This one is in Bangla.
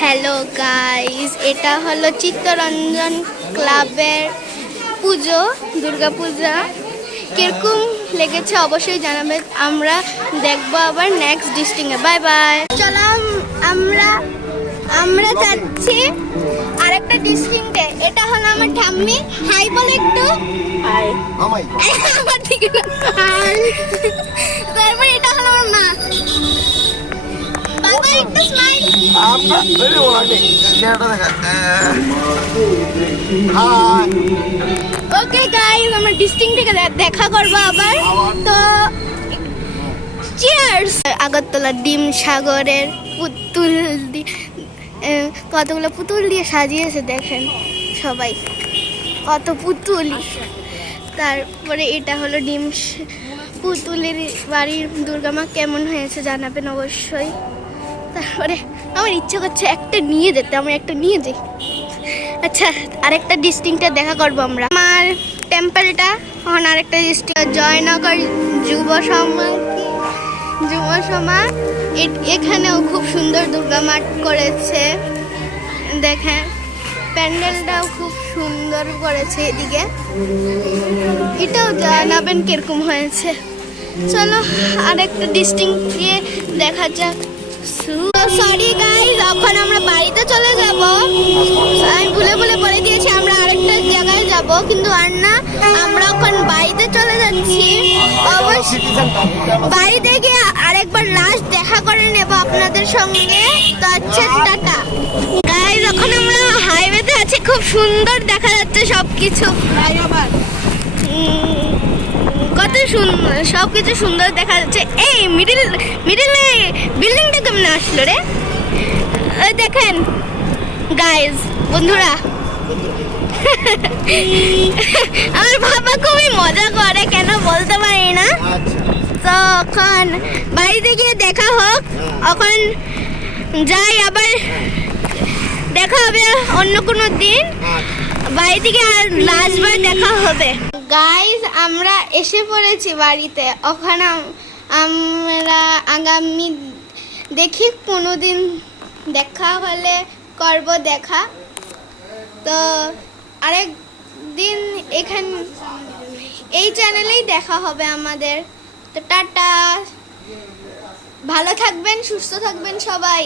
হ্যালো গাইস, এটা হলো চিত্তরঞ্জন ক্লাবের পুজো, দুর্গা পূজা। কিরকম লেগেছে অবশ্যই জানাবেন। আমরা দেখবো আবার নেক্সট ডিস্ট্রিক্টে। Bye bye. চলো আমরা যাচ্ছি আরেকটা ডিস্ট্রিক্টে। এটা হলো আমার ঠাম্মি। হাই বলে একটু। হাই। আমার দিকে হাই। তারপর এটা হলো আমার মা। বাবা একটু স্মাইল। ওকে গাইস, আমরা ডিস্ট্রিক্ট থেকে দেখা করবো আবার। তো চিয়ার্স। আগরতলা ডিম সাগরের পুতুল কতগুলো পুতুল দিয়ে সাজিয়েছে দেখেন সবাই, কত পুতুলি। তারপরে এটা হলো ডিম পুতুলের বাড়ির দুর্গা মা কেমন হয়েছে জানাবেন অবশ্যই। তারপরে আমার ইচ্ছা করছে একটা নিয়ে যেতে, আমি একটা নিয়ে যাই। আচ্ছা, আরেকটা ডিস্ট্রিক্টে দেখা করবো আমরা। আমার টেম্পলটা এখন আরেকটা ডিস্ট্রিক্ট জয়নগর যুব সমাজ। এখানেও খুব সুন্দর দুর্গা মাঠ করেছে দেখেন, প্যান্ডেলটাও খুব সুন্দর করেছে। এদিকে এটাও জানাবেন কিরকম হয়েছে। চলো আরেকটা ডিস্ট্রিক্ট গিয়ে দেখা যাক। সরি গাইস, এখন আমরা বাড়িতে চলে যাব। আমি ভুলে বলে দিয়েছি আমরা আরেকটা জায়গায় যাব, কিন্তু আর না, আমরা এখন বাড়িতে চলে যাচ্ছি। বাড়িতে গিয়ে আরেকবার লাস্ট দেখা করে নেব আপনাদের সঙ্গে। তো আচ্ছা, টাটা গাইস। এখন আমরা হাইওয়েতে আছি, খুব সুন্দর দেখা যাচ্ছে সবকিছু, কত সুন্দর সবকিছু সুন্দর দেখা যাচ্ছে। এই মিডিলে বিল্ডিংটা কেমন আসলো রে? ওই দেখেন গাইস, বন্ধুরা আমার বাবা খুবই মজা করে, কেন বলতে পারি না। তো এখন বাড়িতে গিয়ে দেখা হোক, এখন যাই, আবার দেখা হবে অন্য কোনো দিন। বাড়ি থেকে আর লাস্টবার দেখা হবে। গাইজ, আমরা এসে পড়েছি বাড়িতে। ওখানে আমরা আগামী দেখি কোনো দিন দেখা হলে করব দেখা। তো আরেক দিন এই চ্যানেলেই দেখা হবে আমাদের। তো টাটা, ভালো থাকবেন, সুস্থ থাকবেন সবাই।